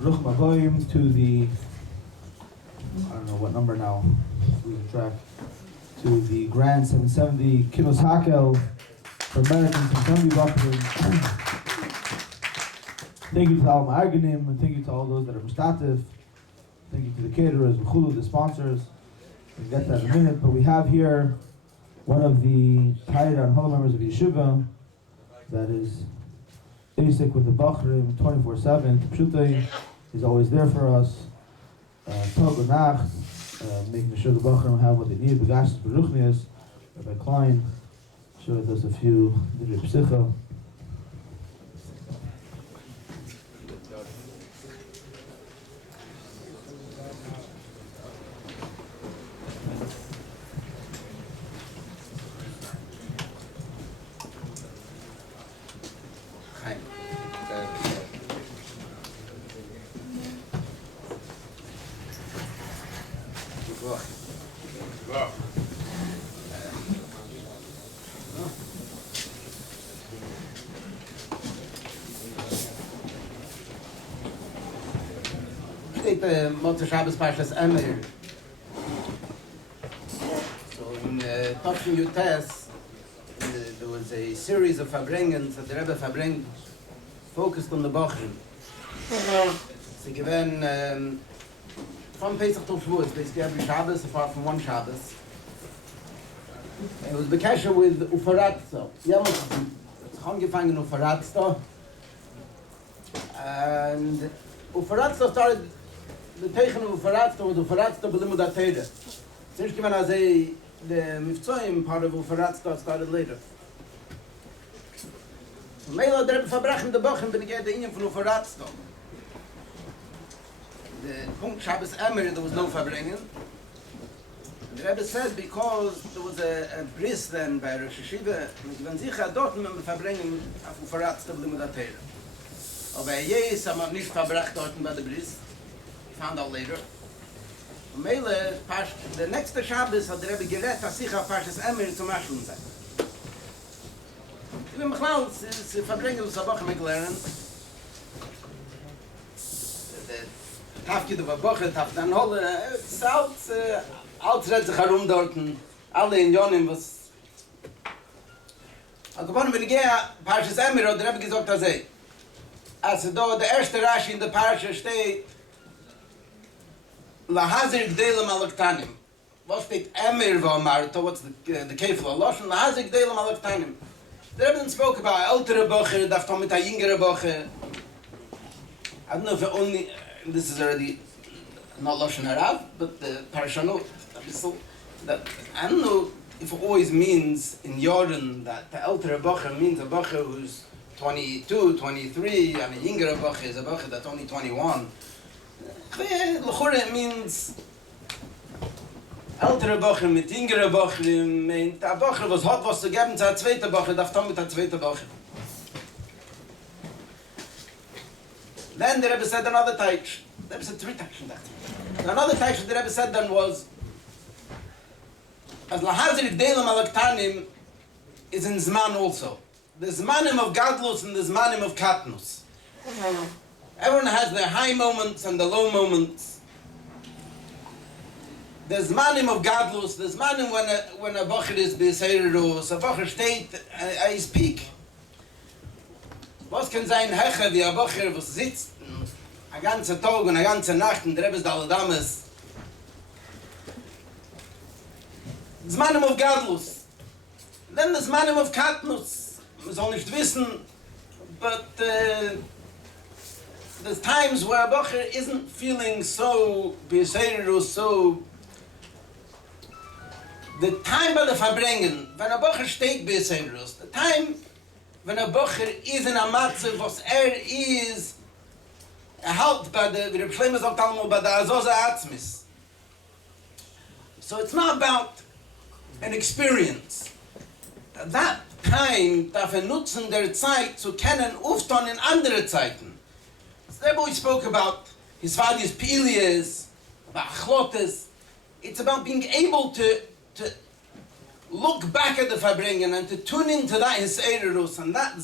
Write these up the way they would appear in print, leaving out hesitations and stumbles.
Bruchim Avoyim to the, I don't know what number now, losing track, to the Grand 770 Kibbutz Hakhel for Americans from 70 Bochrim. Thank you to all my Arganim, and thank you to all those that are Mustatif. Thank you to the caterers, the sponsors. We'll get that in a minute, but we have here one of the Taira and Holo members of Yeshiva that is basic with the Bochrim 24/7. Pshutai is always there for us. Tov and Nacht, making sure the Bochrim have what they need. Begashas Beruchnias, Rabbi Klein showed us a few Didri Psicha. Motzei Shabbos Parshas Emor. So in Bochrim With L.A, there was a series of Fabrengens that the Rebbe Fabrengen focused on the Bochrim. So given from Pesach to Shavuos, basically every Shabbos apart from one Shabbos. It was Bekesher with Ufaratzo. It's angefangen Ufaratzo. And Ufaratzo started. The Teichen of Ufaratzo was Ufaratzo b'limud HaTeirah. It's nicht given as the Motzei part of Ufaratzo started later. Mela der Rebbe Verbrechen the Bochrim benegeht the Inyan von Ufaratzo. The Punkt Shabbos Emor, there was no Verbringen. The Rebbe says because there was a bris then by Rosh Hashiva, when sicher dort mit dem Verbringen auf Ufaratzo b'limud HaTeirah. Aber Yes haben wir nicht verbrecht dort bei der Bris. Found out later. Mele, the next Shabbos had the Rebbe gerett as sich auf Parshas Emor zum Ascheln sein. Ich bin beklau, sie verbringen uns eine Woche mit lernen. Der Tafkid auf eine Woche, Tafdan Holle, es ist alt redet sich herum dort, alle in Jonim, was... Aber gewonnen, wenn ich gehe, Parshas Emor, hat der Rebbe gesagt, als da der erste Rashi in der Parsha steht, La Hazir Gdelim Alaktanim. Was steht Emor Marta? What's the Kefil Allah? La Hazir Gdelim Alaktanim. The Rebbe spoke about ältere Bocher, that mit a jüngere Bocher. I don't know if only this is already not Lashon Harav, but the Parashano that I don't know if it always means in Jordan that the ältere Bocher means a Bocher who's 22, 23, and a jüngere Bocher is a Bocher that's only 21. L'chore means ältere Bocher mit jüngere Bocher, meint a Bocher was hat was zu geben zu a zweite Bocher, darf dann mit a zweite Bocher. Then the Rebbe said another teich. The Rebbe said three teichs in that. Another teich the Rebbe said then was as lahazir gdelim alaktanim is in Zman also. The Zmanim of Gadlus and the Zmanim of Katnus. Everyone has their high moments and the low moments. There's Zmanim of Gadlus, there's Zmanim when a Bocher is B'Seirus, a Bocher steht at his peak. Was kann sein Hakhel wie a Bocher, was sitzt a ganze Tag und a ganze Nacht und Rebbe Dalle Dames. Zmanim of Gadlus. Then there's Zmanim of Katnus. Man soll nicht wissen, but there's times where a Bocher isn't feeling so B'Seirus, so... The time by the Verbringen, when a Bocher steht B'Seirus, the time when a Bocher is in a Matze, was is halt by the Reb Shlomo sagt allemaal by the Azoza Atzmis. So it's not about an experience. At that time darf nutzen der Zeit zu kennen Ufton in andere Zeiten. So there we spoke about his father's Pilias, about Achlotes. It's about being able to look back at the Verbringen and to tune into that Hiserus and that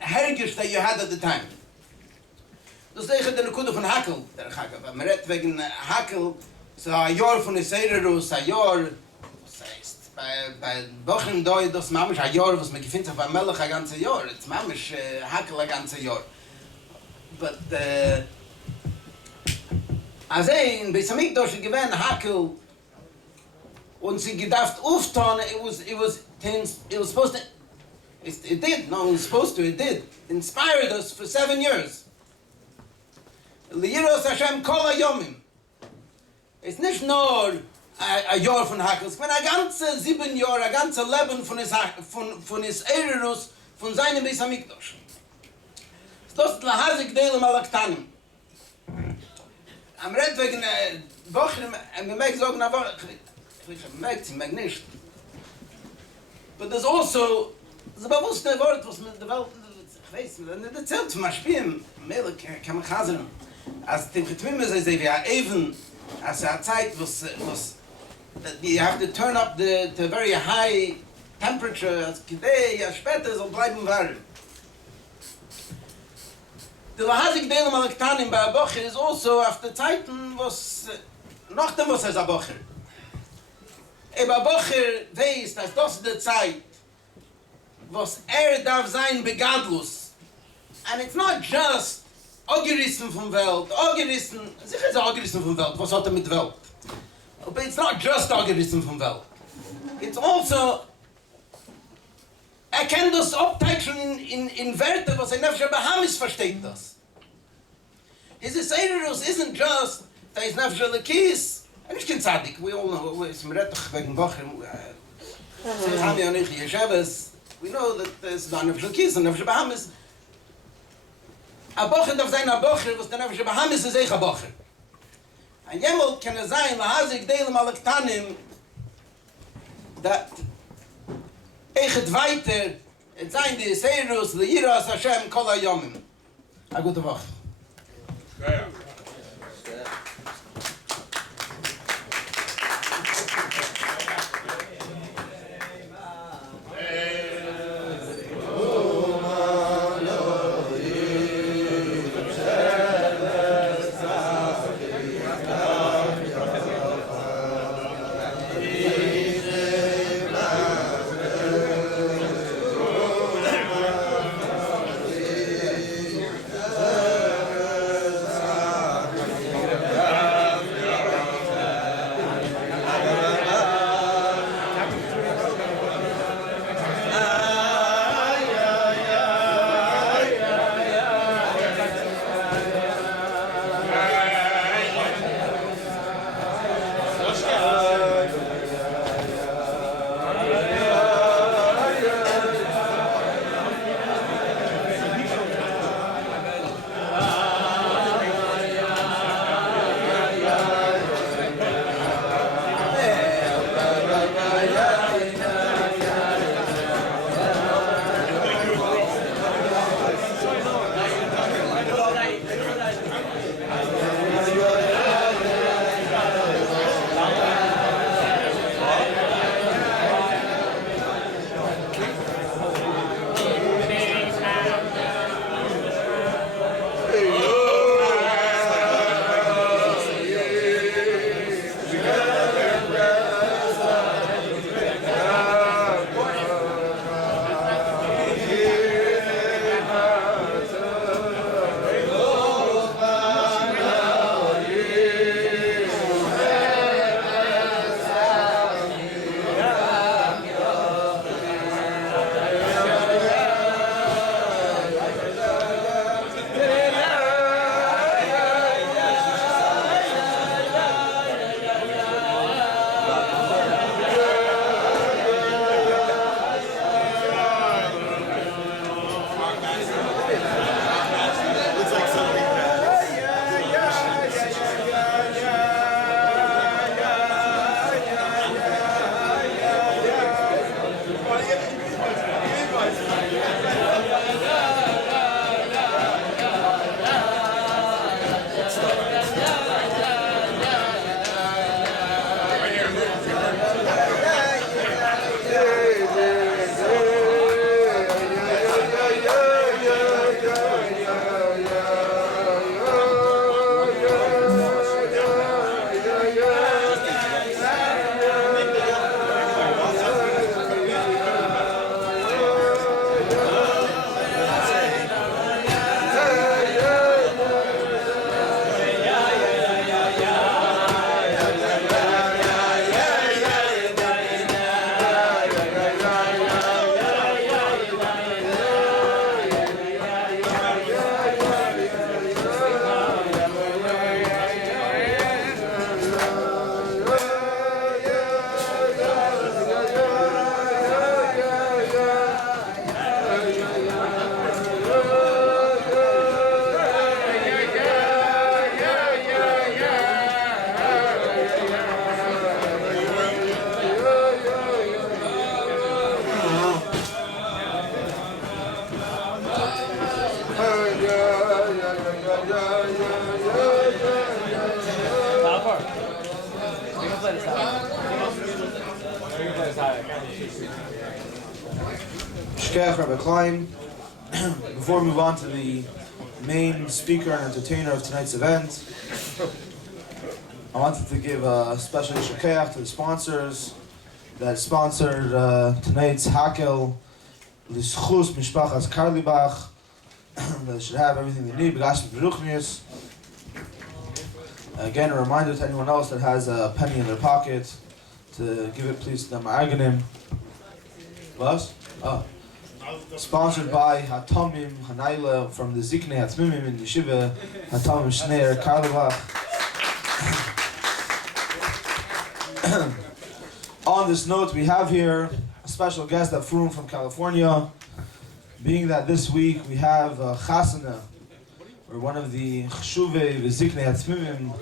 hergish that you had at the time. Das ist der Kunde von Hakhel, der Hakhel. Aber man redet wegen Hakhel, so ein Jahr von der Seirerus, ein Jahr, was heißt, bei Bochrim da, das Mamisch ein Jahr, was man gefindet auf Melach ein ganzes Jahr, das Mamisch Hakhel ein ganzes Jahr. But, als in Besamikdosh gewähnt Hakhel, und sie gedacht auftan, it was supposed to, it did, no, it was supposed to, it did, inspired us for 7 years. Liyiros Hashem kol hayomim. It's nicht nur ein Jahr von Hakhel, es war ein ganze 7 Jahre, ein ganze Leben von his Ererus, von seinem Beis Hamikdash. Das ist lahazik deilem alaktanim. Am Red wegen Bochrim, wir mögen sagen, ich mag nicht. But there's also, das ist ein bewusstes Wort, was mit der Welt, ich weiß, das erzählt zum Beispiel, Mele kann man chasern. Als dem Getwimme ist wie ein Even, als eine Zeit, was you have to turn up the very high temperature, als Kidei, ja später soll bleiben warm. The Lahazik Deilem Alektanim bei Bochir is also after Zeiten, was nachdem was es a Bochir. Bei Bochir weiß, dass das die Zeit, was darf sein begadlus. And it's not just Ogerissen vom Welt, sicher ist Ogerissen vom Welt, was hat mit Welt? But it's not just Ogerissen vom Welt. It's also, kennt das Abteichen in Werte, was Nefesh Bahamis versteht das. His Eserus isn't just that he's Nefesh Lekis, and ich bin Tzadik, we all know, it's Meretach wegen Bochrim, so haben wir nicht hier shabbos, we know that there's not Nefesh Lekis and Nefesh Bahamis. A Bochir darf sein a Bochir, was der Nefesh Bahamis ist a Bochir. Ein Jemel kann sein, Lahazik Deilem Alektanim, that Echet weiter, et sein die Seirus, Liyiras Hashem, Kol HaYomim. A gute Woche. Shkeach Rabbi Klein. Before we move on to the main speaker and entertainer of tonight's event, I wanted to give a special shkeach to the sponsors that sponsored tonight's Hakhel, L'Schus Mishpachas Karlibach. They should have everything they need. Again, a reminder to anyone else that has a penny in their pocket to give it please to the maggid. What? Oh. Sponsored by Hatamim Hanayla from the Ziknei Hatzmimim in Yeshiva Hatamim Shneir Karlibach. On this note, we have here a special guest at Frum from California. Being that this week we have Chasana, where one of the Chshuvei V'Ziknei Hatzmimim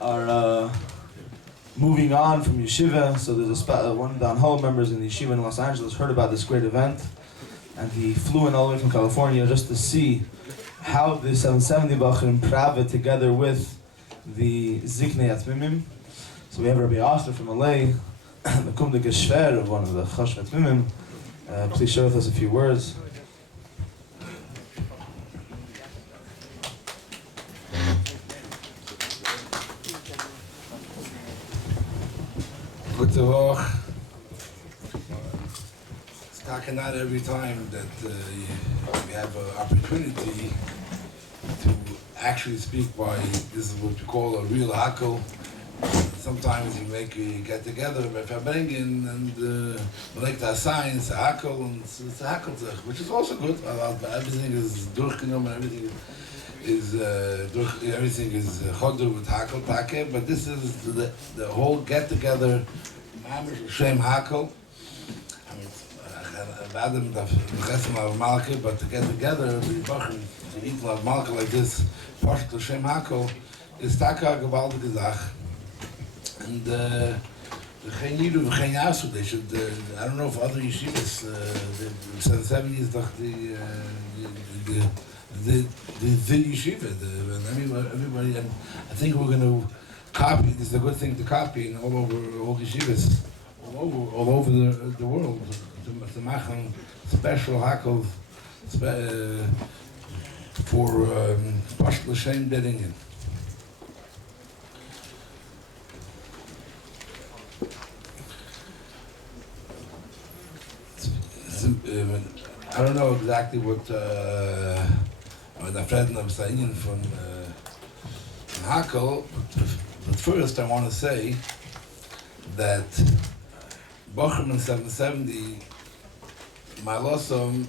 are moving on from yeshiva, so there's one of the on-hold members in the yeshiva in Los Angeles heard about this great event, and he flew in all the way from California just to see how the 770 Bochrim Prave together with the Ziknei Hatzmimim. So we have Rabbi Oster from L.A., the Kum de Geshver of one of the Chosh Hatzmimim. Please share with us a few words. Good to walk. It's not every time that we have an opportunity to actually speak by, this is what we call a real Hakhel. Sometimes you get together with R Bentzion and like the science, Hakhel, and it's a Hakhel, which is also good. Everything is durchgenommen, everything is choder with Hakhel, take, but this is the whole get together, Shem Hakhel. I mean, Melava Malka, but to get together, the Bochrim to eat Melava Malka like this, partial Shem Hakhel, is taka gewaltige Sache. And geen Yidu, geen Yasu, they should, I don't know if other yeshivas, the 770 is the yeshiva, everybody, and I think we're going to copy, this is a good thing to copy in all over all yeshivas, all over the world, to machen special Hakhel for Pashto L'Shem Bedingen. I don't know exactly what the friend of saying from Hakhel, but first I want to say that Bochrim in 770, my losom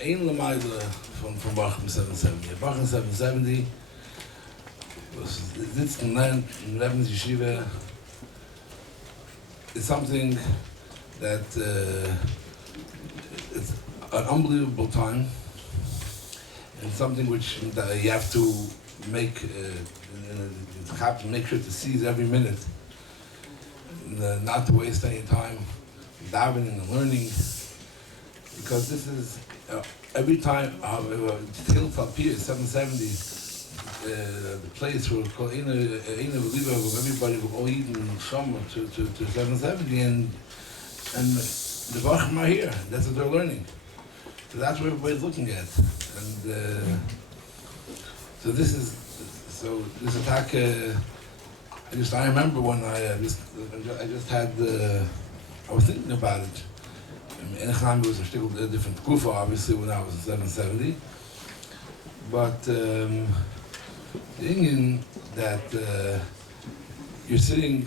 ain't l'mayla from Bochrim 770. Bochrim 770 was this in 11th yeshiva. It's something that it's an unbelievable time, and something which you have to make sure to seize every minute, not to waste any time davening and learning, because this is every time till Talpia 770, the place where called everybody will all eat in summer to 770, and the Bochrim are here. That's what they're learning. So that's what everybody's looking at. And so this is attack. I remember when I was thinking about it. Enecham was a different kufa, obviously, when I was in 770. But the thing that you're sitting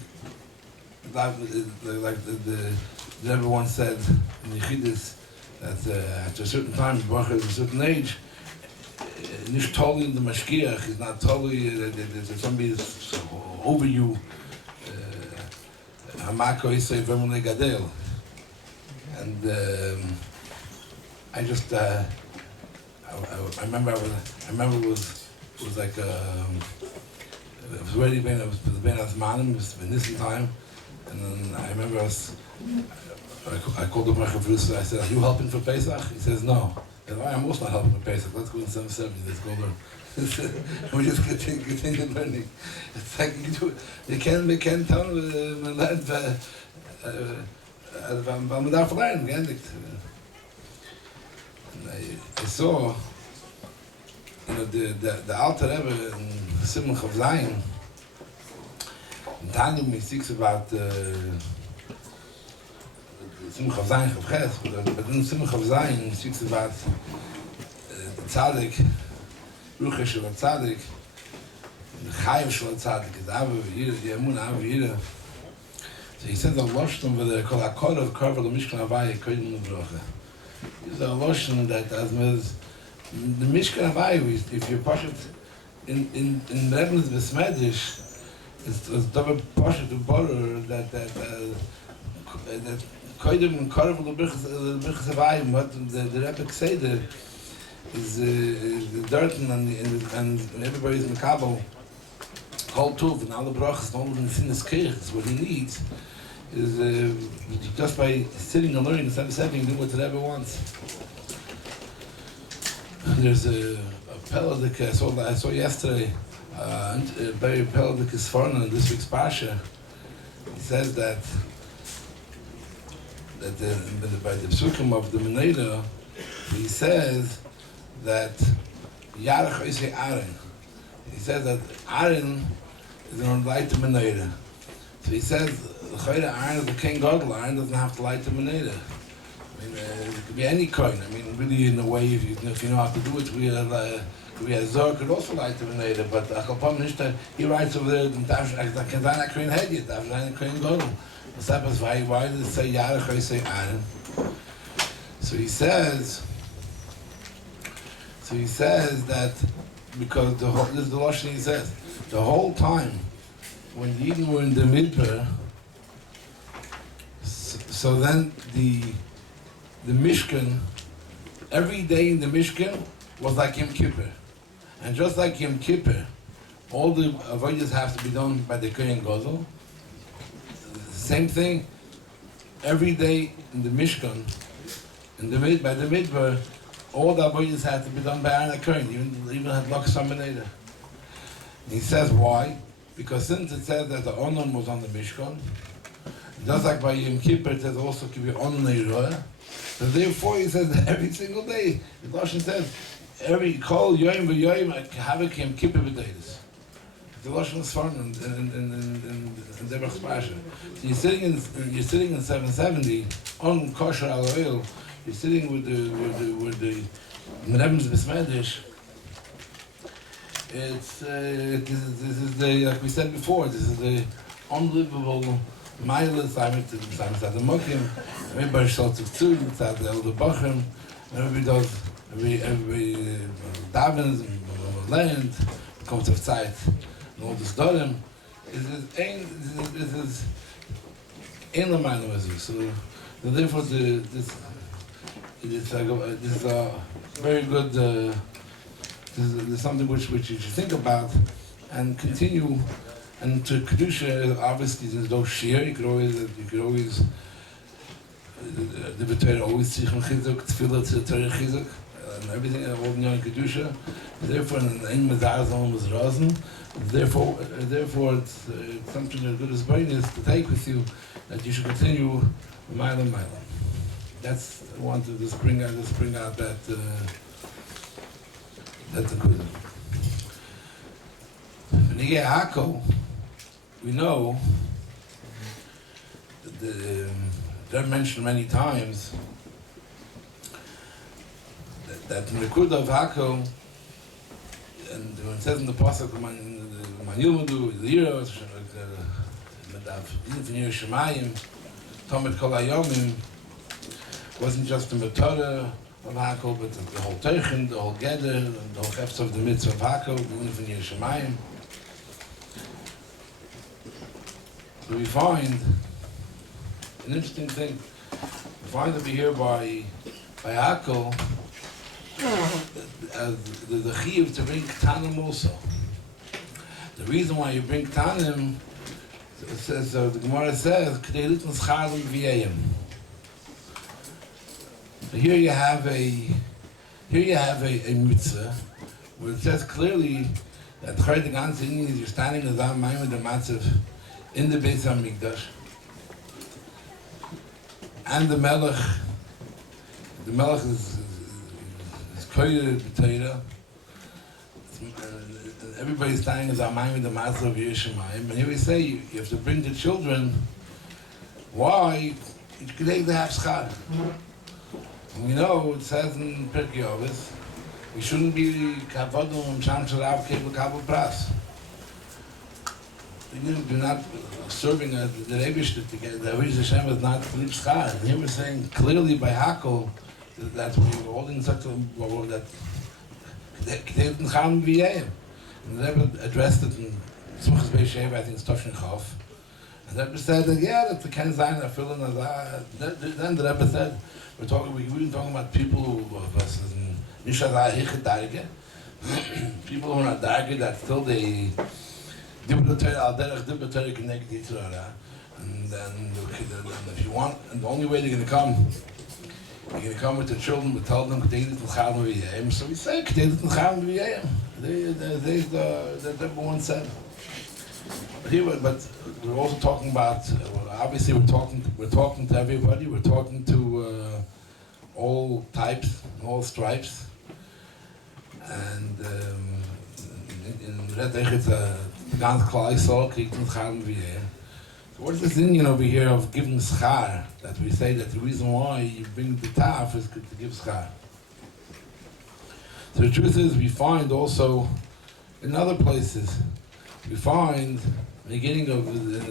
like everyone said in Yechidus, that after a certain time, Baruch at a certain age, nicht totally the mashkiach is not totally that somebody is over you. Hamako is say v'emule gadel, and I just I remember it was like it was already been Asmanim, it was this time, and then I remember I called the Mechavus. I said, "Are you helping for Pesach?" He says, "No." I said, "I'm also not helping for Pesach. Let's go in 770. Let's go there We just continue learning. It's like you can't tell me learn I'm without learning again. I saw, the Alter Rebbe in Simon Chav Zayin. In Tanya, he speaks about Simon Chav Zayin Chav Ches, but in Simon Chav Zayin, he speaks about the Tzaddik, Ruche Shel Tzaddik, the Chayiv Shel Tzaddik, the Ava V'yira, the Emunah Ava V'yira. So he says a loshon over there called Akor of Korva L'Mishkan Havaya Kodim L'Brocha. It's a loshon that as the Mishkan Havaya, if you push it in Rebbe's Besmedish, it's double push it to border that Kodim Korva L'Mishkan Havaya, what the Rebbe say there is the dirt and everybody's in the Kabul. Whole truth and all the brachas and all the sinus kirchs, what he needs is just by sitting and learning instead of sitting, do what the Rebbe wants. There's a Peladik I saw yesterday, a very Peladik Sforna in this week's Parsha. He says that by the psukim of the Meneda, he says that Yarach is Aaron. He says that Aaron is going to light the Meneda. So he says, Aaron is the king God, Aaron doesn't have to light the Meneda. I mean, it could be any coin. I mean, really, in a way, if you know how to do it, we have Zohar could also light the Meneda, but he writes over there, I can't say Kohen Head yet, I Kohen God. Why does it say Yarach, I say Aaron? So he says that because this is the Lashon he says, the whole time when the Eden were in the Midbar, so then the Mishkan, every day in the Mishkan was like Yom Kippur. And just like Yom Kippur, all the avodas have to be done by the Kohen Gadol. Same thing, every day in the Mishkan, by the Midbar, all the avodas had to be done by Aaron HaKohen, even had Lach Samaneda. He says why? Because since it says that the Onon was on the Mishkan, just like by Yom Kippur, it says also to be on the so therefore he says that every single day, the Lashon says, every Kol Yoim V'Yoim Havik Yom Kippur B'Deiris. The Lashon is fun in Debach's Pasha. So you're sitting in 770 on kosher al oil. You're sitting with the Rebbe's Besmedish. This is the, like we said before, this is the unbelievable miles I'm the Mokim. Everybody shall to it's at the elder Bochrim. Everybody does, everybody davens and land, comes of Zeit, and all this Dorim. This is in the mind of us. So therefore this is a very good, this is something which you should think about and continue. And to Kedusha, obviously there's no shiur. You could always, the Torah always tzichem chizuk, tefillah to Torah chizuk, and everything, all in Kedusha. Therefore, in Mazar Zon was Rosen. Therefore, it's something as good as bonus to take with you, that you should continue mile and mile. That's I wanted to bring out that the good. When you get Hakhel, we know that they're mentioned many times that in the Kud of Hakhel, and when it says in the Pasuk, Man Yilmudu, the Iyar, Medaf Shemayim, Tomet Kol Hayomim, wasn't just the Torah of Hakhel, but the whole Teichen, the whole Geder, the whole Chefs of the Mitzvah of Hakhel, the Unifin Shemayim. So we find an interesting thing. We find that we hear by Hakhel the chiyuv to bring Ktanim also. The reason why you bring Ktanim, it says, the Gemara says, K'dei litn scharim v'yeyim. So here you have a mitzvah where it says clearly that the ganze thing is you're standing as I'm with the matzav in the Beis HaMikdash, and the Melech is koyed b'Torah. Everybody's standing as I'm with the matzav of Yerushalayim, and here we say you have to bring the children. Why? Today they have schar. And we know it says in Pirkei Avos, we shouldn't be kavadum and sham shalav kebel kabel pras. You're not serving the Rebishter together. The Avodas Hashem is not flip schar. And here we're saying clearly by Hakhel that we're holding such a that they didn't come via. And the Rebbe addressed it in Smuchas Beis Sheva, I think it's Toshin Chof. And the Rebbe said that that the Ken Zayin are filling as then the Rebbe said we've been talking about people who people who are not darker that still they and then if you want, and the only way they're going to come with the children, we tell them so we say the number one said. But we're also talking about, obviously we're talking to everybody, we're talking to all types, all stripes, and in Red it's a ganz klar so kriegt uns haben wir. So what is this Indian over here of giving schar, that we say that the reason why you bring the taf is to give schar. So the truth is we find also in other places, we find the beginning of the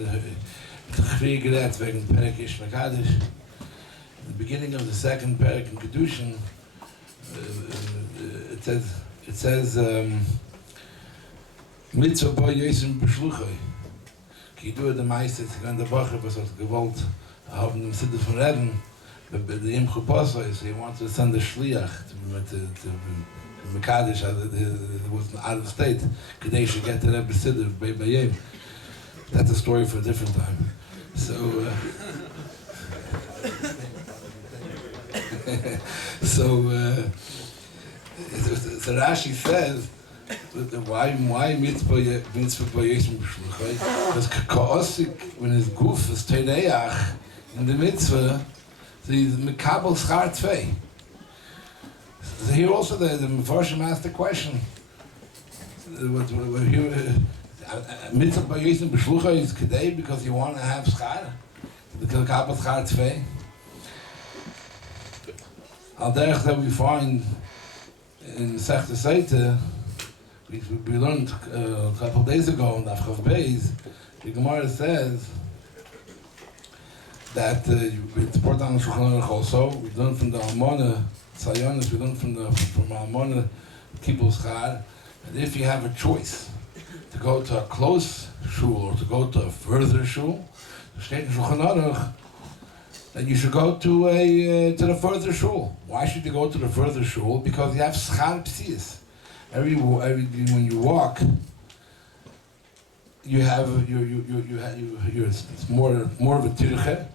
beginning of the second Perek in Kedushin, it says Mitzvah bei Yesem Beschluchai. Ki du der Meister, wenn der Bochrim was hat gewollt haben im Sitte von Reden, bei dem Chupasa is, he wanted to send a shliach to Mekadesh, it was out of state, Kadei should get to Rebbe Siddur by Yem. That's a story for a different time. So, so Rashi says, why mitzvah by Yeshem B'Shluchai? Because Ka'osik, when his goof is Teireach in the mitzvah, he's Mekabel Schar Tvei. So here also the Mefarshim asked the question, mitzvah by Yeshem B'Shluchai is Kedei because you want to have Schar, the Mekabel Schar Tvei. Al derech that we find in Sechta Seite, we learned a couple of days ago in Chav Beis, the Gemara says that it's brought down in Shulchan Aruch also. We learned from the Almona Tzayonis, we learned from Almona Kibbutz Schar, that if you have a choice to go to a close shul or to go to a further shul, the state in Shulchan Aruch, then you should go to the further shul. Why should you go to the further shul? Because you have schar psias. When you walk, you have it's more of a tirche,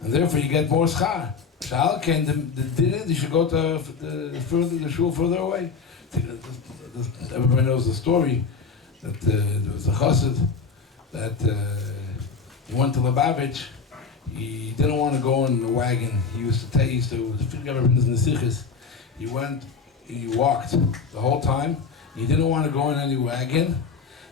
and therefore you get more schar. So the dinner you should go to the shul further away. Everybody knows the story that there was a chassid that he went to Lubavitch. He didn't want to go in the wagon. He used to figure out in the sichos. He walked the whole time. He didn't want to go in any wagon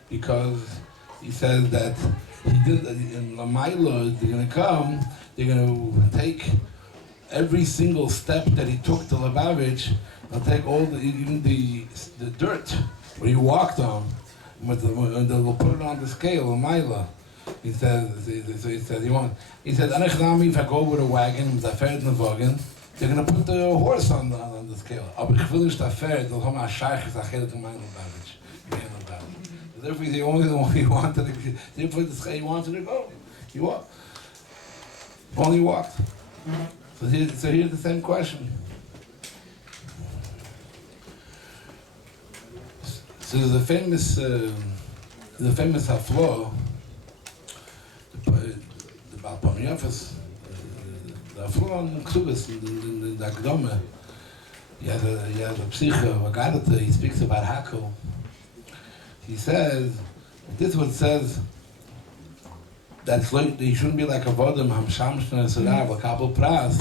because he says that in Lamaila, they're going to come, they're going to take every single step that he took to Lubavitch, they'll take even the dirt where he walked on, and they'll put it on the scale, Lamaila. He said, Anachnami, if I go with a wagon, with a fair in the wagon, they're going to put the horse on the scale. Aber ich will nicht a fair, they'll come a shaykh, it's a chedek in my Lubavitch. Therefore, the only one he wanted to go. He walked. Only walked. So here's the same question. So there's a famous haflo, the Baal Pam Yafas, the haflo on Ksubis in the Akdome, he has a psycho, a gadata, he speaks about Hakhel. He says, this one says, that's like, he shouldn't be like a vodem, hamshamshna, sarav, a kabel pras.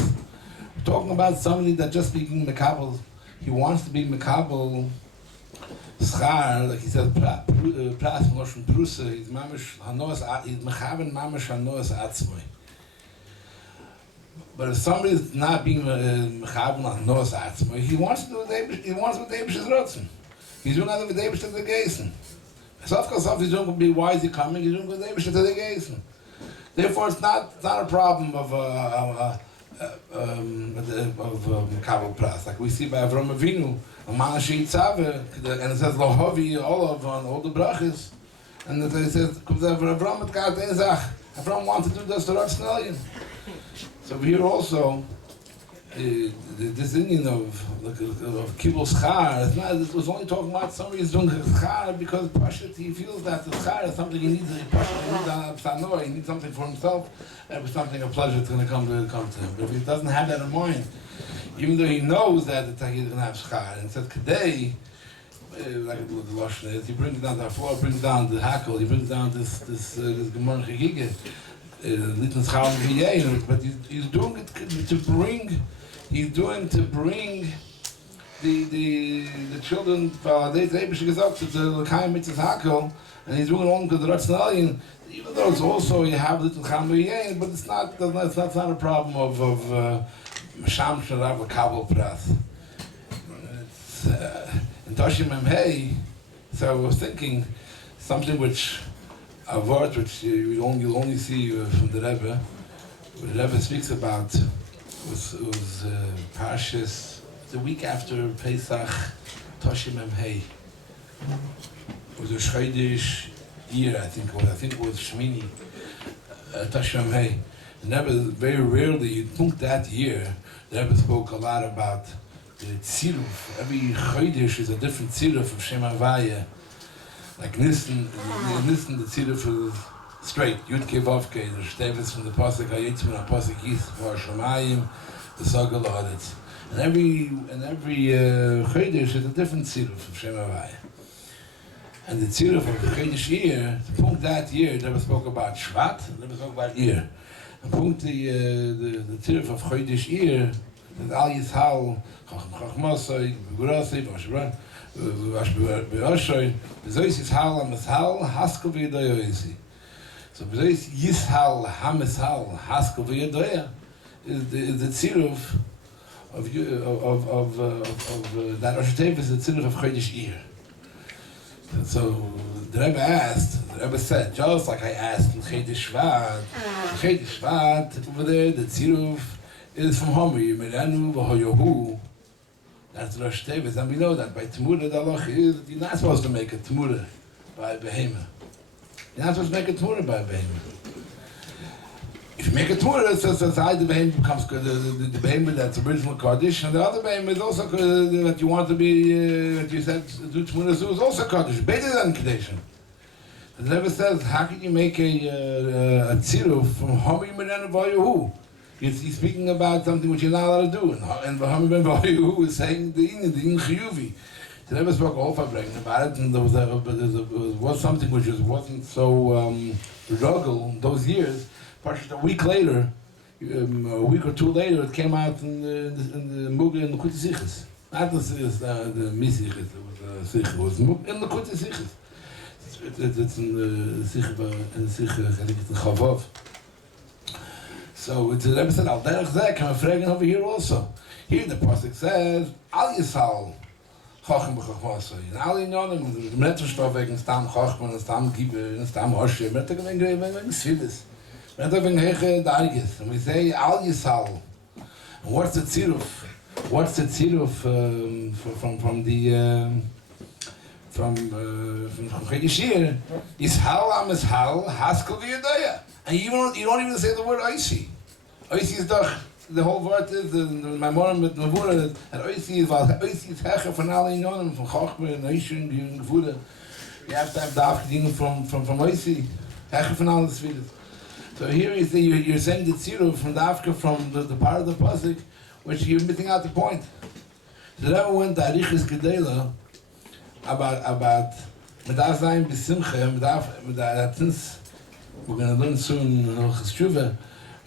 We're talking about somebody that just speaking mekabel, he wants to be mekabel, schar, like he says, pras, moshon prusa, he's mamish, hanos, he's mechaven mamish hanos atzmoi. But if somebody is not being mechaven hanos atzmoi, he wants to do what the Eibush is rotzen. He's doing other with the Eibush to the geisen. So of course, he's doing, why is he coming? He's doing what the Eibush to the geisen. Therefore, it's not a problem of Kabel Pras. Like we see by Avram Avinu, a Manashi Tzave, and it says Lohovi Olav on all the brachas, and it says Avram at God Ezach. Avram wanted to do this to Rav Snellian. So here also, this Indian of Kibbutz Schar, it was only talking about somebody who's doing Schar because Pashut, he feels that the Schar is something he needs. He needs something for himself, and it was something, a pleasure that's going to come to him. But if he doesn't have that in mind, even though he knows that he's going to have Schar, and it says Kedei, like the Lashon is, he brings down the floor, brings down the Hakhel, he brings down this Gemara Chegige, but he's doing it to bring. He's doing to bring the children they gesagt to the L'chaim Mitzvah Hakhel, and he's doing it only because the Rav Snellian, even though it's also you have little Cham, but it's not a problem of Masham Sharav Kabel Pras. It's in Tashim Hey. So I was thinking something which a word which you'll only see from the Rebbe. What the Rebbe speaks about was Parshas the week after Pesach, Toshim Hey. It was a Chodesh Iyar, I think it was Shmini, Toshim Hey. The Rebbe very rarely, you'd think that year, the Rebbe spoke a lot about the Tziruf. Every Chodesh is a different Tziruf of Shem Havaya. Like Nissen, the Tziruf is straight. Yud Kevavke, the Shtevis from the Pasuk Hayetz from the Pasuk Yis for Shamayim, the Saga Loditz. And every Chodesh is a different Tziruf of Shem Havaya. And the Tziruf of the Chodesh Iyar, the point that year, they spoke about Shvat, and they spoke about Iyar. And point the Tziruf of Chodesh Iyar, that Al Yishal, Motzei, Motzei, Be'oshoy, Be'zois Yishal, HaMishal, Haskell V'Yedoya. So Be'zois Yishal, HaMishal, Haskell V'Yedoya is the tziruf of that Rosh Hashanah is the tziruf of Chodesh Iyar. So the Rebbe said, just like I asked in Chodesh Shvat, over there the tziruf is from Homer, Yimerenu v'Hoyohu. That's Rosh Hashanah, and we know that by Temurah the halach is you're not supposed to make a Temurah by Behema. You're not supposed to make a Temurah by Behema. If you make a Temurah, so the Behema becomes the Behema that's original Kaddish, and the other Behema is also that you want to be, that you said do Temurah is also Kaddish, better than Kaddish. The Rebbe says, how can you make a tziruf from Homer Yimerenu v'Hoyohu? He's speaking about something which you're not allowed to do, and Bahamid Ben Bahu is saying the in Chiyuvi. The Rebbe spoke all Fabrechen about it, and there was something which wasn't so rugged those years. Perhaps a week later, a week or two later, it came out in the Muga in the Kuti Sichas. Not the Misichas, it was in the Kuti Sichas. It's in the Sichas, I think it's in Chavav. So the Rebbe said, Al derech zeh, can we fragen over here also? Here the Pasuk says, Al Yishal, Chochem b'Chachmasai. And Al Yinonim, the Metzerstoff wegen Stam Chochman, Stam Gibe, Stam Hoshe, Metzerstoff wegen Sfilis. Metzerstoff wegen Heche Dargis. And we say, Al Yishal. And what's the tziruf? What's the tziruf from Chodesh Iyar? Yishal HaMishal, Haskell V'Yedoya. And you don't even say the word Oisi. Oisi is the whole word is my mom with Mavura, and Oisi is Hakhel from Al Yinonim, from Chochmah and Oishun and Gevura. You have to have the Afkedin from Oisi, Hakhel from Al Yisvidas. So here you're saying the tziruf from the Afka from the part of the pasuk, which you're missing out the point. So that went to Arichis Gedela about mit da sein bis Simcha, mit da since we're going to learn soon Cheshuva,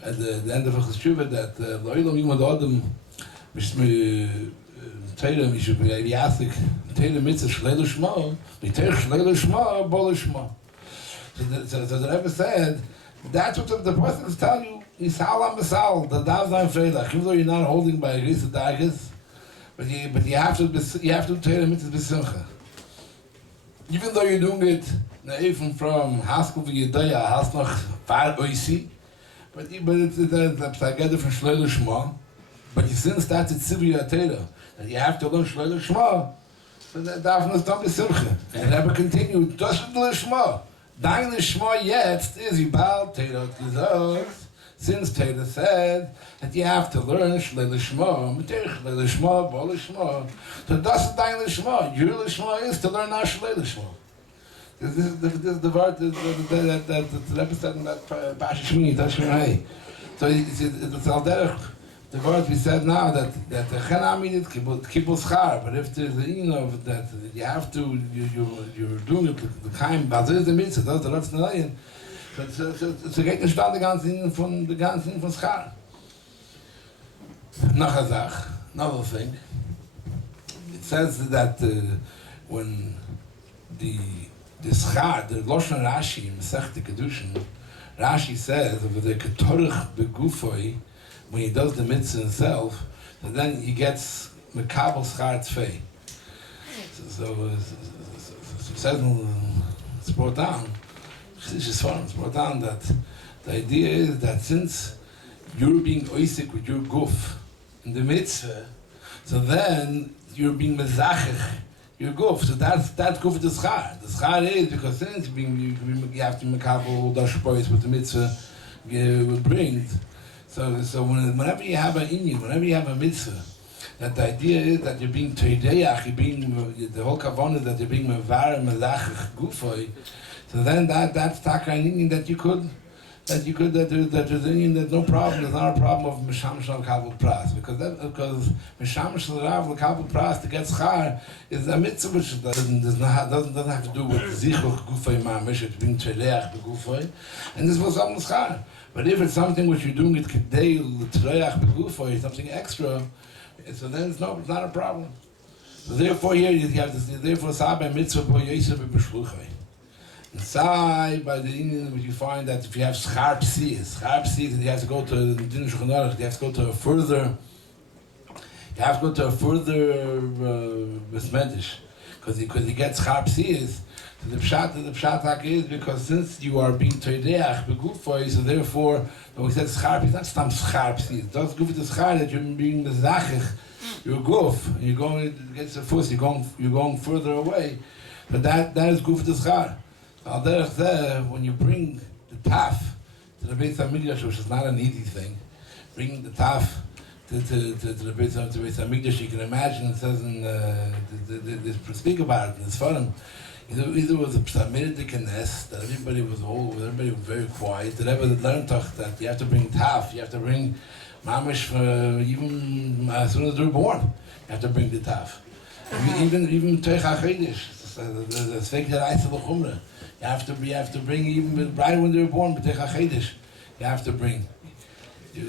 at the end of Cheshuva, that Lo'ilam Yimad Adam Mishmi Teira Mishu Yasik Teira Mitzvah Shleilu Shma, Miteir Shleilu Shma, Bol Shma. So the Rebbe said, that's what the prophets tell you. Yisal HaMasal, the Dav Zayin Freilach, even though you're not holding by Gris Dagas, but you have to Teira Mitzvah B'Simcha. Even though you're doing it even from Hakhel v'Yedaya, hast noch far oisi, but it's a gather from Shleilu Shma. But since that's a Tzivya Teira, that you have to learn Shleilu Shma, so that darf don't be Simcha. And never continue. Just Shleilu Shma. Dein Shma jetzt is Yibal Teira gesagt, since Teira said that you have to learn Shleilu Shma, Miteir Shleilu Shma, Bol Shma. So that's Dein Shma. Your Shma is to learn our Shleilu Shma. This is the word that the Rebbe said in that Pasha Shmini, Tashmini. So it's all there. The word we said now that the Chenami is Kibbutz Schar, but if there's that you have to, you're doing it the kind, but there's the mitzvah, that's the letzten Leien. So geht nicht stand the ganzen von Schar. Noch a Sach, another thing. It says that when the Schar, the Loshen Rashi in Masechta Kedushin, Rashi says over the Ketorich Begufoi, when he does the mitzvah himself, and then he gets Mekabel Schar Tzvei. So it says, it's brought down, it's brought down that the idea is that since you're being oisik with your guf in the mitzvah, so then you're being mezachich your guf. So that's guf the schar. The schar is because since you have to mekabel dashpois with the mitzvah will bring. So whenever you have an inyan, whenever you have a mitzvah, that the idea is that you're being teideach, you're being the whole kavanah that you're being mevar mezachich gufoi. So then that's taka an inyan that there's inyan there's no problem. There's not a problem of mishamish al kabel pras because mishamish al rav kabel pras to get schar is a mitzvah which doesn't have to do with zichuch gufay mamish. It's being teideach begufay, and this was almost schar. But if it's something which you're doing it kedei l'treiach begufay, something extra, so then it's not a problem. So therefore here you have this. Therefore sabay mitzvah bo yisur b'shluchay. Inside, by the Indian, you find that if you have schar psis, you have to go to the Din Shulchan Aruch, you have to go to a further besmedish, because you get schar psis. So the pshat is because since you are being teideach begufay, so therefore when we said schar psis, not some schar psis. That's good for the schar that you're being mezachich your guf, and you're going against the fuss, you're going further away, but that is good for the schar. Al derech zeh, when you bring the taf to the Beis HaMikdash, which is not an easy thing, bringing the taf to the Beis HaMikdash, you can imagine, it says in this speak about it in this forum, either was a psamid dikenes, that everybody was very quiet, that everybody learned that you have to bring taf, you have to bring mamish even as soon as they're born, you have to bring the taf. Even Teich HaChedish, the Sveik Dereitze L'Chumra, you have to bring even right when they're born, but you have to bring. So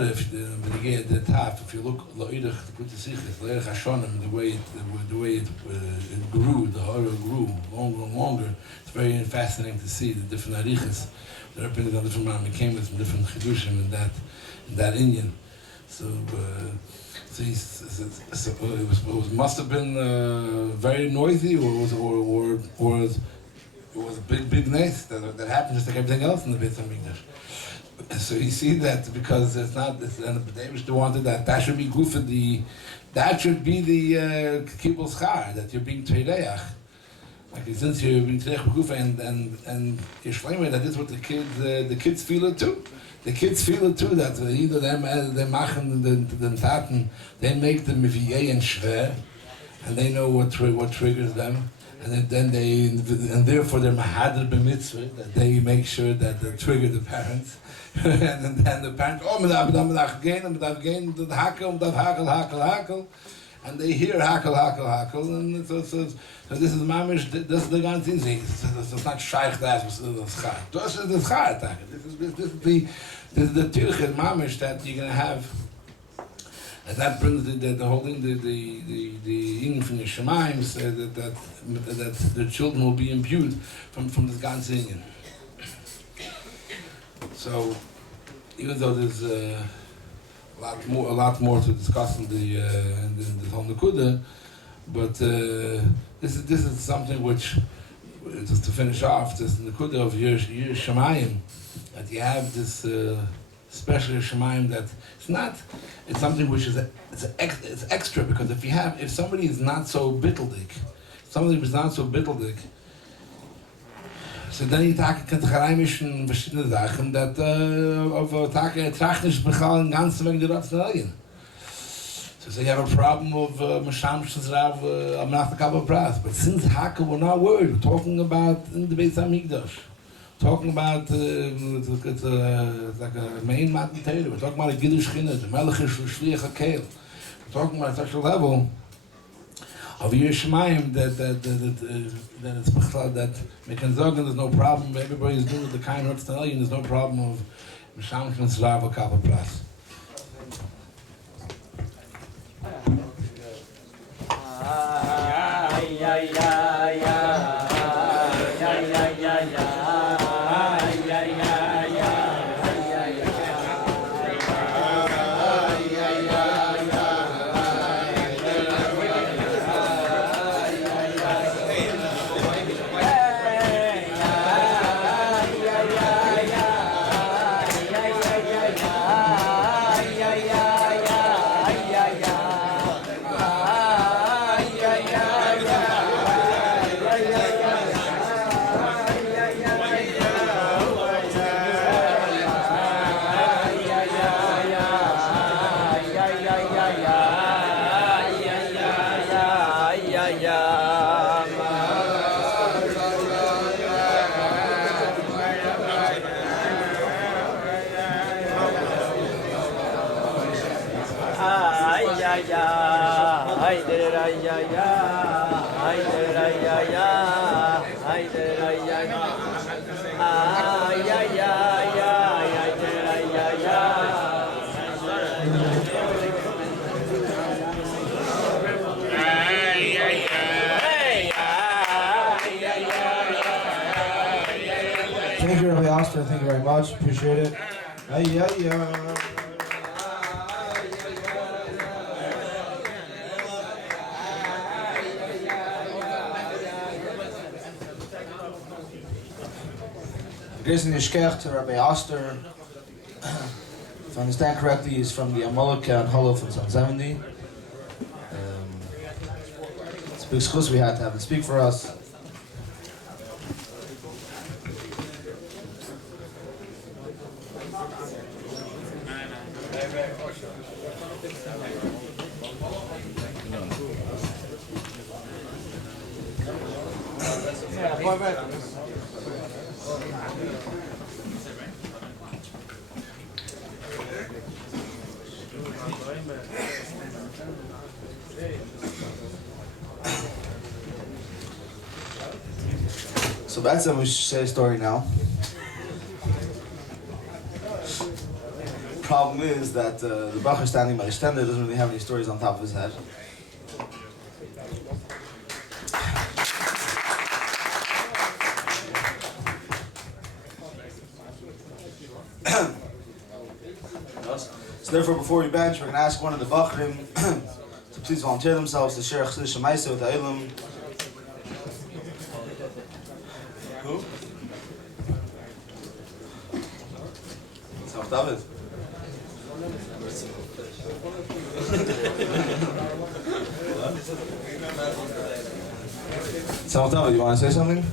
if when you get the taf, if you look lo'idach to put the sichos, lo'idach hashonim, the way it grew, the horror grew longer and longer. It's very fascinating to see the different arichas that are printed on different ma'amikim from different chidushim in that Indian. So it must have been very noisy, or it was a big nice that happened just like everything else in the Beis HaMikdash. So you see that because and David wanted that should be good for that should be the kibbul schar, that you're being teideach. Like since you're being teideach b'gufa and Yishleimah, that is what the kids feel it too. The kids feel it too, that either they machen den Taten, they make them miviyeh and shver, and they know what triggers them. and then therefore they're mahadir b'mitzvah, that they make sure that they trigger the parents. And then the parents, oh, the Hakhel, and they hear Hakhel, and so this is mamish, this is the ganze thing. It's not shaykh that, this is the schar. This is the schar. This is the tirchel mamish that you're gonna have, and that brings the holding the in from the shemaim that the children will be imbued from this ganze thing. So, even though there's a lot more to discuss in the whole Nakuda, but this is something which, just to finish off, this Nakuda of your Shemayim, that you have this special Shemayim that it's something which is it's extra, because if somebody is not so bitteldik, so then you talk can geheimischen verschiedene Sachen that auf Tage technisch begallen ganz wegen der Rationalien. So you have a problem of Mashamsh's Rav Amnach the Kabbalah Pras, but since Hakhel we're not worried, we're talking about in the Beis HaMikdash, talking about it's like a main matin, we're talking about a Giddush China, the Melech Shliach Hakhel, we're talking about such a level of your Shemayim that it's that we can say there's no problem. Everybody's doing the kind of Ratztanelli, and there's no problem of Misham Shrav or Kabbalah Pras. Thank you, Rabbi Oster. Thank you very much. Appreciate it. Grace and Yishkech to Rabbi Oster. If I understand correctly, he's from the Malka and Hakhel from 70. It's a big schus we had to have him speak for us. So that's we should say a story now. Problem is that the Bacher standing by the stender doesn't really have any stories on top of his head. So therefore, before we bench, we're going to ask one of the Bochrim to please volunteer themselves to share Chsidish Maisa with the Eilim. Who? South David. South David, you want to say something?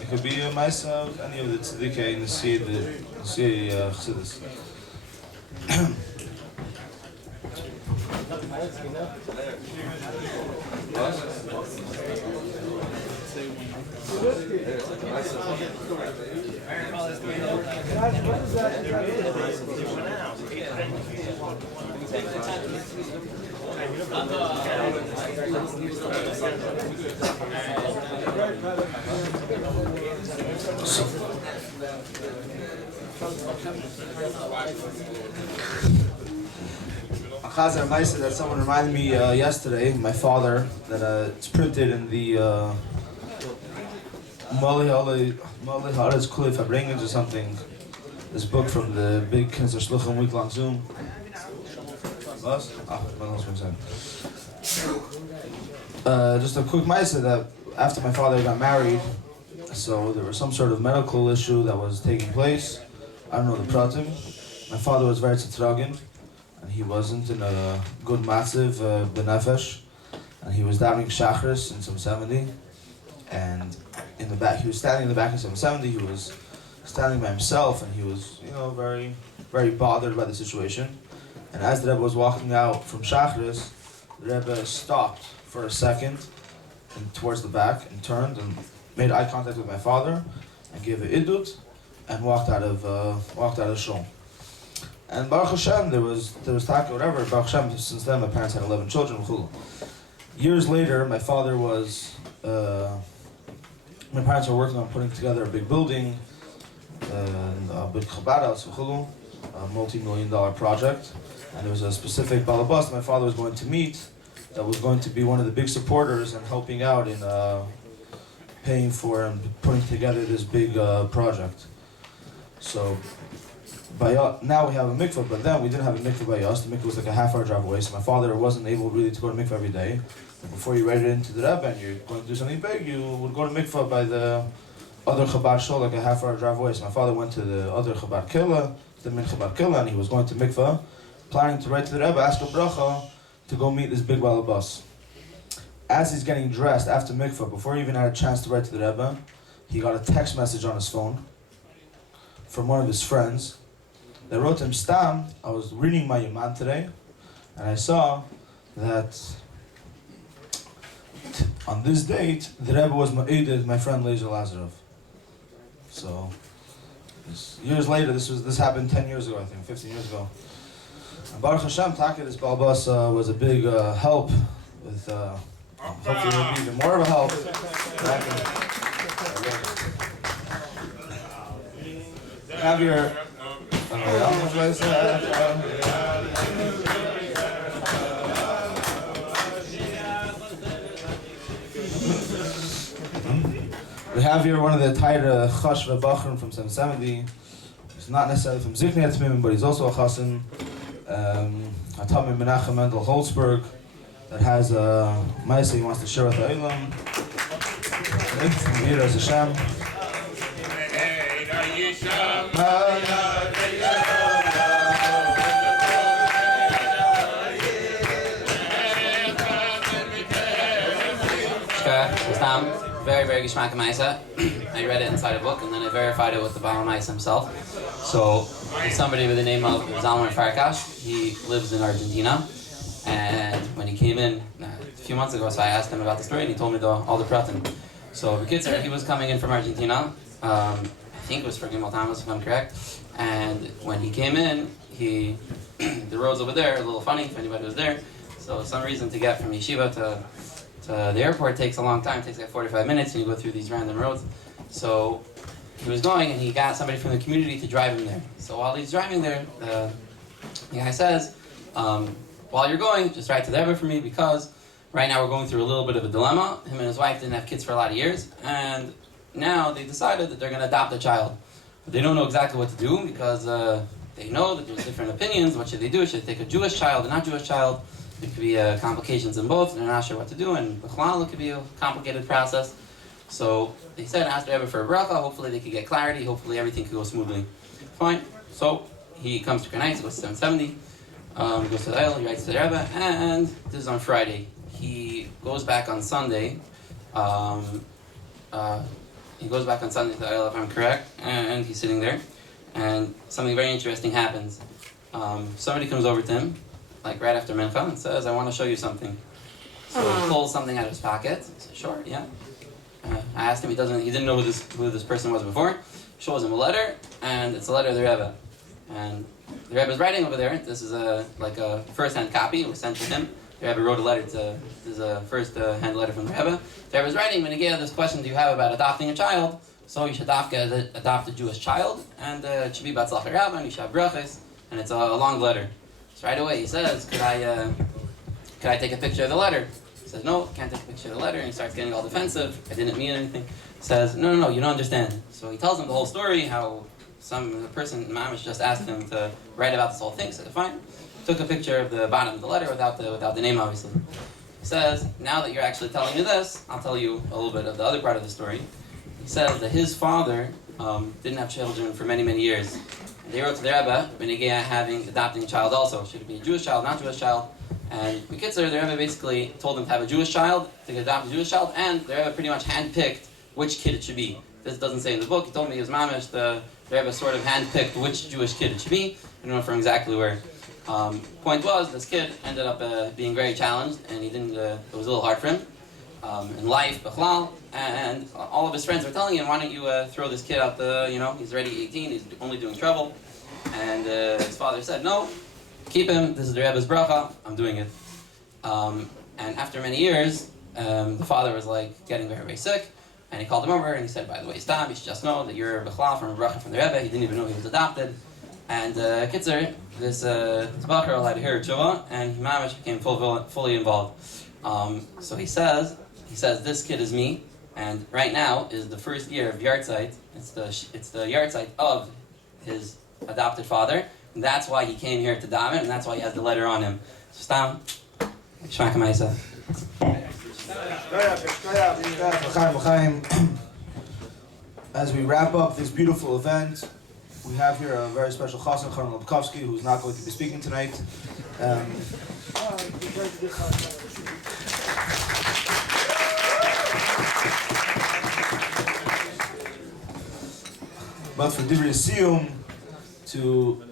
It could be myself, any of the tzedikah in the Chassidus. Chazar Maisa that someone reminded me yesterday, my father, that it's printed in the Molly Haaretz Kulei Fabrengens or something. This book from the big Kinzer Shluchim week-long Zoom. Was? Just a quick Maisa that after my father got married, so there was some sort of medical issue that was taking place. I don't know the pratim. My father was very tzittragin, and he wasn't in a good massive benefesh, and he was davening shachris in some 70, and in the back, he was standing in the back in some 70. He was standing by himself, and he was, very, very bothered by the situation. And as the Rebbe was walking out from shachris, the Rebbe stopped for a second, and towards the back, and turned and made eye contact with my father, and gave a idut, and walked out of shul. And Baruch Hashem, there was taka, whatever. Baruch Hashem, since then my parents had 11 children. Years later, my father was, my parents were working on putting together a big building, a big Chabad house, a multi-million-dollar project. And there was a specific balabas my father was going to meet that was going to be one of the big supporters and helping out in paying for and putting together this big project. So, now we have a mikveh, but then we didn't have a mikveh by us. The mikveh was like a half-hour drive away, so my father wasn't able really to go to mikveh every day. And before you read it into the Rebbe and you're going to do something big, you would go to mikveh by the other Chabad shul, like a half-hour drive away. So my father went to the other Chabad Killa, the Min Chabad Killa, and he was going to mikveh, planning to write to the Rebbe, ask a bracha to go meet this big balabas. As he's getting dressed after mikveh, before he even had a chance to write to the Rebbe, he got a text message on his phone from one of his friends. They wrote him, Stam, I was reading my Yaman today, and I saw that on this date, the Rebbe was ma'ided my friend Lezer Lazarov. So, years later, this happened 10 years ago, I think, 15 years ago. And Baruch Hashem, Taka, this Balbas was a big help with, hopefully it'll be even more of a help. Have your... We have here one of the Taira Chash Bochrim from 770. He's not necessarily from Zikni Atmim, but he's also a Chassan. Atamim Menachem Mendel Holzberg that has a Maisa he wants to share with the Eilam. From Iyar as Hashem. Very, very Gishmak Maisa. I read it inside a book and then I verified it with the Baal Maisa himself. So, somebody with the name of Zalman Farkash, he lives in Argentina. And when he came in a few months ago, so I asked him about the story and he told me all the pratim. So, Bekitzer, he was coming in from Argentina. I think it was for Gimel Tammuz, if I'm correct. And when he came in, the roads over there are a little funny if anybody was there. So, some reason to get from Yeshiva to the airport takes a long time, it takes like 45 minutes, and you go through these random roads. So he was going, and he got somebody from the community to drive him there. So while he's driving there, the guy says, while you're going, just write to the Rebbe for me, because right now we're going through a little bit of a dilemma. Him and his wife didn't have kids for a lot of years, and now they decided that they're going to adopt a child. But they don't know exactly what to do, because they know that there's different opinions. What should they do? Should they take a Jewish child, a not Jewish child? There could be complications in both, and they're not sure what to do, and B'chlal, it could be a complicated process. So they said, ask the Rebbe for a bracha, hopefully they could get clarity, hopefully everything could go smoothly. Fine. So he comes to Kanai, goes to 770, goes to the Iyar, he writes to the Rebbe, and this is on Friday. He goes back on Sunday. He goes back on Sunday to the Iyar, if I'm correct, and he's sitting there, and something very interesting happens. Somebody comes over to him, like right after Mincha, and says, I want to show you something. So he pulls something out of his pocket. He says, sure, yeah. I asked him, he didn't know who this person was before. Shows him a letter, and it's a letter of the Rebbe. And the Rebbe is writing over there. This is like a first-hand copy. It was sent to him. The Rebbe wrote a letter this is a first-hand letter from the Rebbe. The Rebbe is writing, when he gave this question do you have about adopting a child, so you should adopt a Jewish child, and it should be Batzlach Rabba, and you should have brachas, and it's a long letter. So right away he says, could I take a picture of the letter? He says, no, can't take a picture of the letter, and he starts getting all defensive. I didn't mean anything. He says, no, you don't understand. So he tells him the whole story, how the person, Mamish, just asked him to write about this whole thing. So fine. Took a picture of the bottom of the letter without the name, obviously. He says, now that you're actually telling me this, I'll tell you a little bit of the other part of the story. He says that his father didn't have children for many, many years. And they wrote to the Rebbe, Benegea adopting a child also. Should it be a Jewish child, not Jewish child? And Bekitzer, the Rebbe basically told them to have a Jewish child, to adopt a Jewish child, and the Rebbe pretty much handpicked which kid it should be. This doesn't say in the book. He told me he was mamish. The Rebbe sort of handpicked which Jewish kid it should be. I don't know from exactly where. Point was, this kid ended up being very challenged, and he didn't. It was a little hard for him in life, b'chlal, and all of his friends were telling him, "Why don't you throw this kid out the? He's already 18. He's only doing trouble." And his father said, "No, keep him. This is the Rebbe's bracha. I'm doing it." And after many years, the father was like getting very, very sick, and he called him over and he said, "By the way, stop. You should just know that you're b'chlal from a bracha from the Rebbe." He didn't even know he was adopted. And Kitzer, this Bacher had to hear tshuva, and Mamish became fully involved. So he says, this kid is me, and right now is the first year of Yartzeit. It's the Yartzeit of his adopted father, and that's why he came here to daven, and that's why he has the letter on him. So Stam, Shmaka Maisa. As we wrap up this beautiful event, we have here a very special chassan, Chaim Lobkovsky, who's not going to be speaking tonight. But for Divrei Siyum, to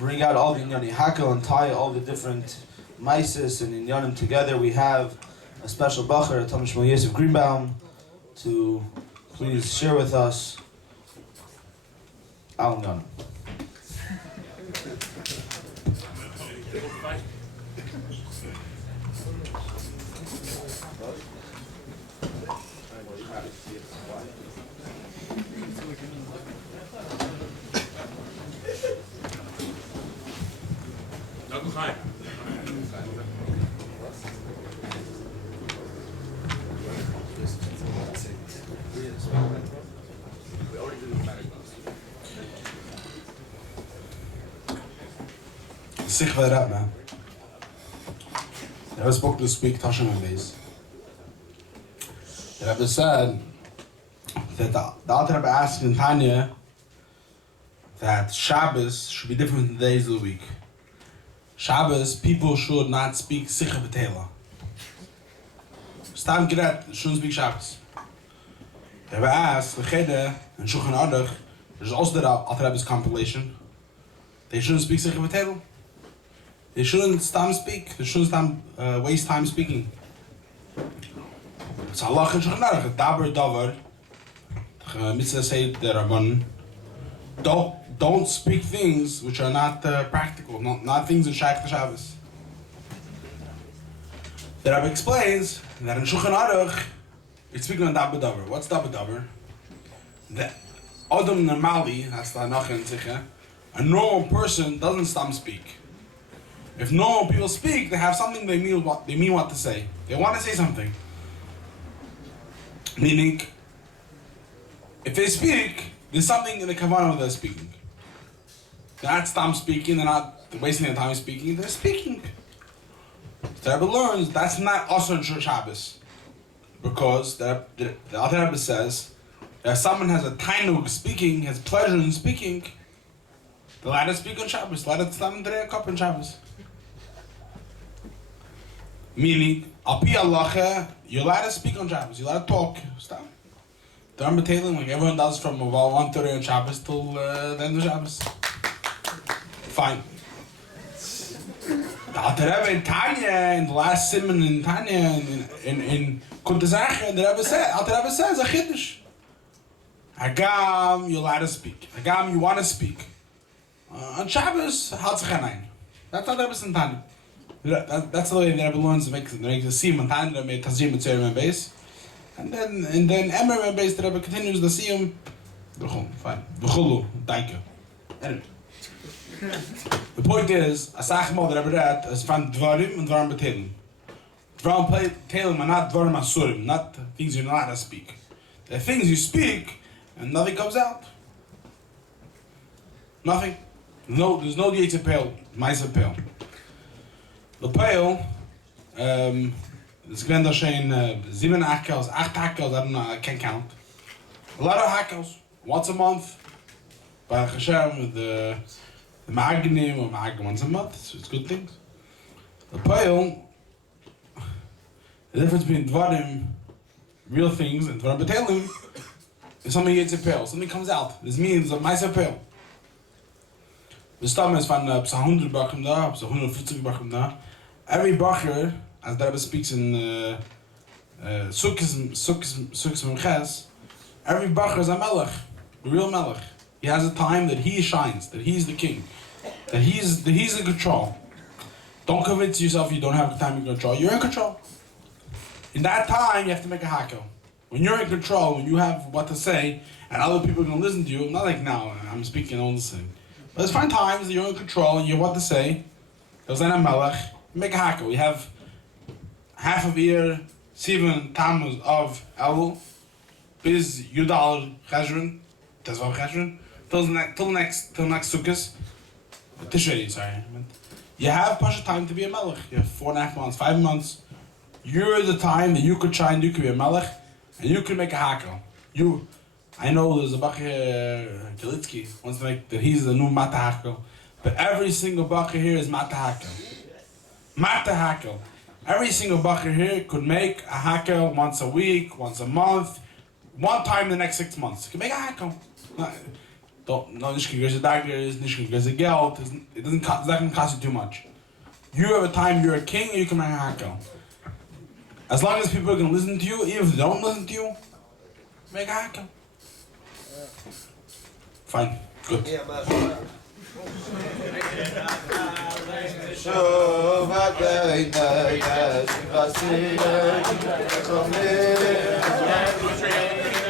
bring out all the Inyanim Hakhel and tie all the different Maisis and Inyanim together, we have a special Bacher, Tom Shmuel Yosef Greenbaum, to please share with us Al Inyanim. Sick that up, man. I was spoke to speak Tashim and Beis. The Rebbe said that the Alter Rebbe asked in Tanya that Shabbos should be different than the days of the week. Shabbos, people should not speak Sikha B'Tela. Stam Geret shouldn't speak Shabbos. The Rebbe asked, L'chede and Shulchan Aruch, there's also the Alter Rebbe's compilation, they shouldn't speak Sikha B'Tela. They shouldn't speak. They shouldn't waste time speaking. It's Allah and Shulchan Aruch. Daber davar. Mitzvah say the Rabban. Don't speak things which are not practical. Not things that shaykh the Shabbos. The Rabbi explains that in Shulchan Aruch it's speaking on daber davar. What's daber davar? The Adam normally, that's the Nachan Tzich, a normal person doesn't speak. If normal people speak, they have something they mean what to say. They want to say something. Meaning, if they speak, there's something in the kavanah they're speaking. They're not stam speaking, they're not wasting their time speaking, they're speaking. So the Rebbe learns that's not also in Shabbos. Because the other Rebbe says, that if someone has a tainug speaking, has pleasure in speaking, they'll let it speak on Shabbos, let it stam a cup on Shabbos. Meaning, al pi halacha, you're allowed to speak on Shabbos, you're allowed to talk. Stop. Dharma Tailing, like everyone does from about 1:30 on Shabbos till the end of Shabbos. Fine. Alter Rebbe in Tanya, in the last simon in Tanya, in Kuntazach, and the Rebbe said, Alter Rebbe says, a chiddush. Hagam, you're allowed to speak. Hagam, you want to speak. On Shabbos, Hatzachanein. That's how the Rebbe in Tanya. That's the way the Rebbe learns to make the siyum and Tanya, make Tazim and Tzerim and base. And then Emor and base, the Rebbe continues the siyum. Fine. V'chulu, thank you. Anyway. The point is, Asach Mal, the Rebbe read, is from Dvarim and Dvarim B'Telim. Dvarim B'Telim are not Dvarim Asurim, not things you're not allowed to speak. They're things you speak, and nothing comes out. Nothing. There's no Yetzer Pale, Meiser Pale. The Pale, it's going to say 7 Hakhels, 8 Hakhels, I don't know, I can't count. A lot of Hakhels, once a month. Baruch Hashem, the maggid or maggid once a month, so it's good things. The Pale, the difference between Dvarim, real things, and Dvarim B'Telim, is something Yetzer Pale, something comes out. This means a Meiser Pale. The stam is van 100 Bochrim da, 150 Bochrim da. Every Bocher, as the Rebbe speaks in Sukkis Memches, every Bocher is a Melech, a real Melech. He has a time that he shines, that he's the king, that he's in control. Don't convince yourself you don't have time in control. You're in control. In that time, you have to make a Hakhel. When you're in control, when you have what to say, and other people are going to listen to you, not like now, I'm speaking, don't listen. But there's fine times that you're in control and you have what to say. There's an Melech. Make a Hakhel. We have half of Iyar, 7 Tammuz of Elul, biz Yudal Cheshvan, Tezvav Cheshvan, till next Sukkot, Tishrei, sorry. You have Pasha time to be a Melech. You have 4.5 months, 5 months. You're the time that you could shine, you could be a Melech, and you could make a Hakhel. I know there's a Bacher Kalitsky wants to make that he's the new Mata Hakhel, but every single Bacher here is Mata Hakhel. Mata Hakhel. Every single Bacher here could make a Hakhel once a week, once a month, one time in the next 6 months. You can make a Hakhel. No, nicht gegessen daggers, nicht gegessen Geld. It doesn't cost you too much. You have a time, you're a king, you can make a Hakhel. As long as people are going to listen to you, even if they don't listen to you, make a Hakhel. Fine, good.